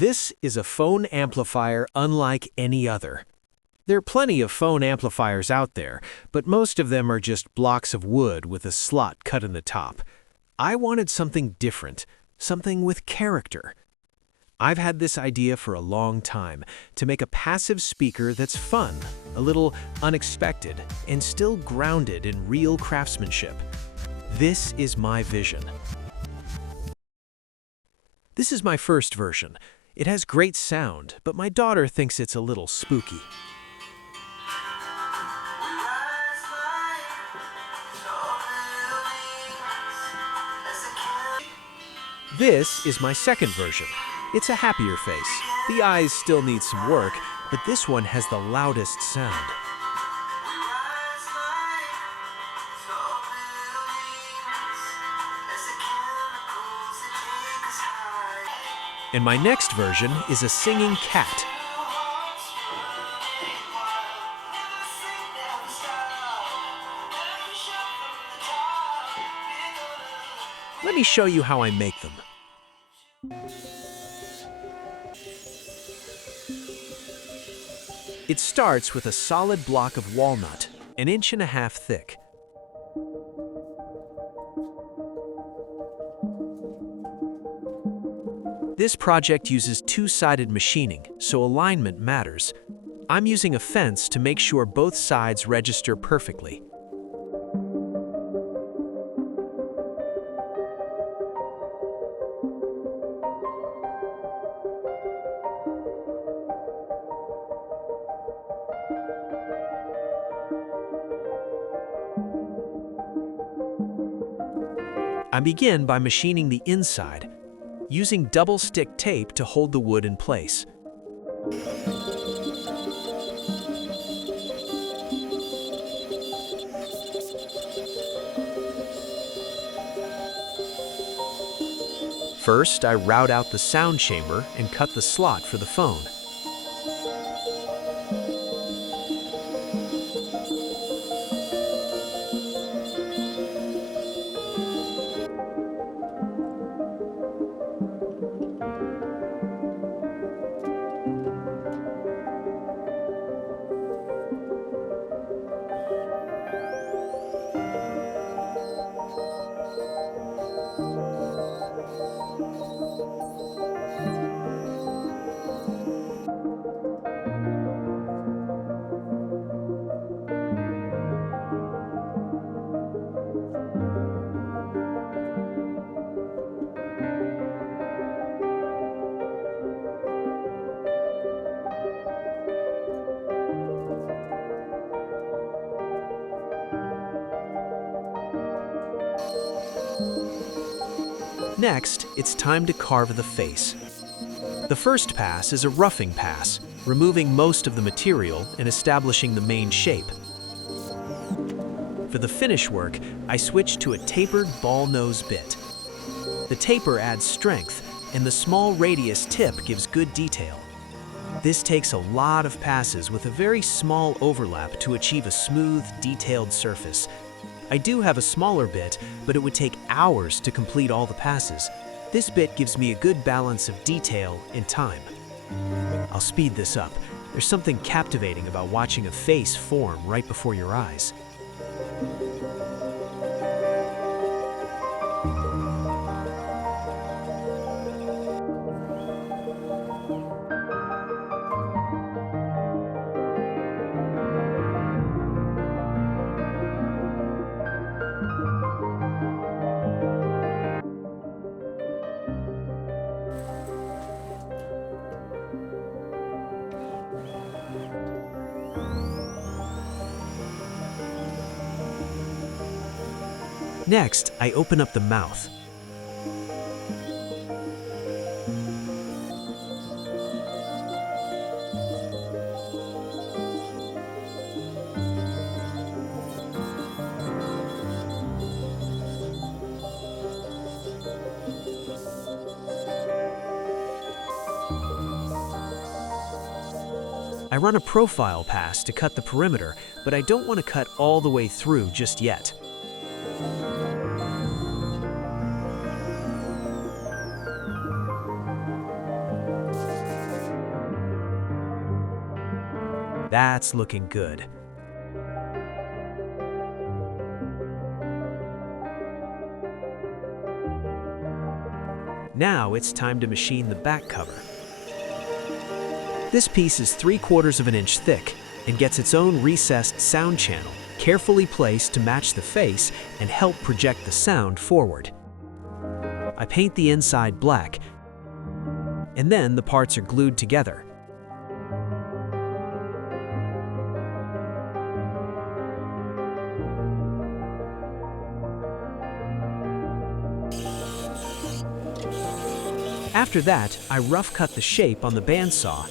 This is a phone amplifier unlike any other. There are plenty of phone amplifiers out there, but most of them are just blocks of wood with a slot cut in the top. I wanted something different, something with character. I've had this idea for a long time, to make a passive speaker that's fun, a little unexpected, and still grounded in real craftsmanship. This is my vision. This is my first version. It has great sound, but my daughter thinks it's a little spooky. This is my second version. It's a happier face. The eyes still need some work, but this one has the loudest sound. And my next version is a singing cat. Let me show you how I make them. It starts with a solid block of walnut, 1.5 inches thick. This project uses two-sided machining, so alignment matters. I'm using a fence to make sure both sides register perfectly. I begin by machining the inside, using double-stick tape to hold the wood in place. First, I route out the sound chamber and cut the slot for the phone. Next, it's time to carve the face. The first pass is a roughing pass, removing most of the material and establishing the main shape. For the finish work, I switch to a tapered ball nose bit. The taper adds strength, and the small radius tip gives good detail. This takes a lot of passes with a very small overlap to achieve a smooth, detailed surface. I do have a smaller bit, but it would take hours to complete all the passes. This bit gives me a good balance of detail and time. I'll speed this up. There's something captivating about watching a face form right before your eyes. Next, I open up the mouth. I run a profile pass to cut the perimeter, but I don't want to cut all the way through just yet. That's looking good. Now it's time to machine the back cover. This piece is 3/4 of an inch thick and gets its own recessed sound channel, carefully placed to match the face and help project the sound forward. I paint the inside black, and then the parts are glued together. After that, I rough cut the shape on the bandsaw.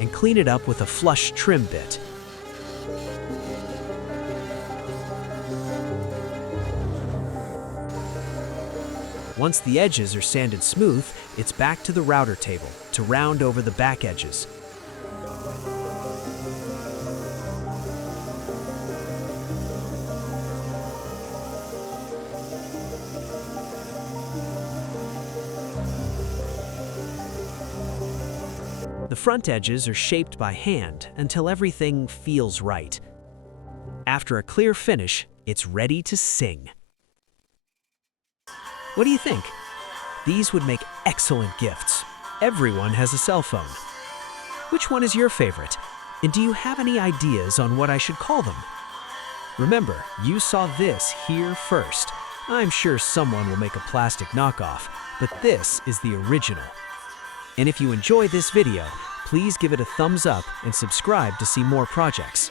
And clean it up with a flush trim bit. Once the edges are sanded smooth, it's back to the router table to round over the back edges. The front edges are shaped by hand until everything feels right. After a clear finish, it's ready to sing. What do you think? These would make excellent gifts. Everyone has a cell phone. Which one is your favorite? And do you have any ideas on what I should call them? Remember, you saw this here first. I'm sure someone will make a plastic knockoff, but this is the original. And if you enjoy this video, please give it a thumbs up and subscribe to see more projects.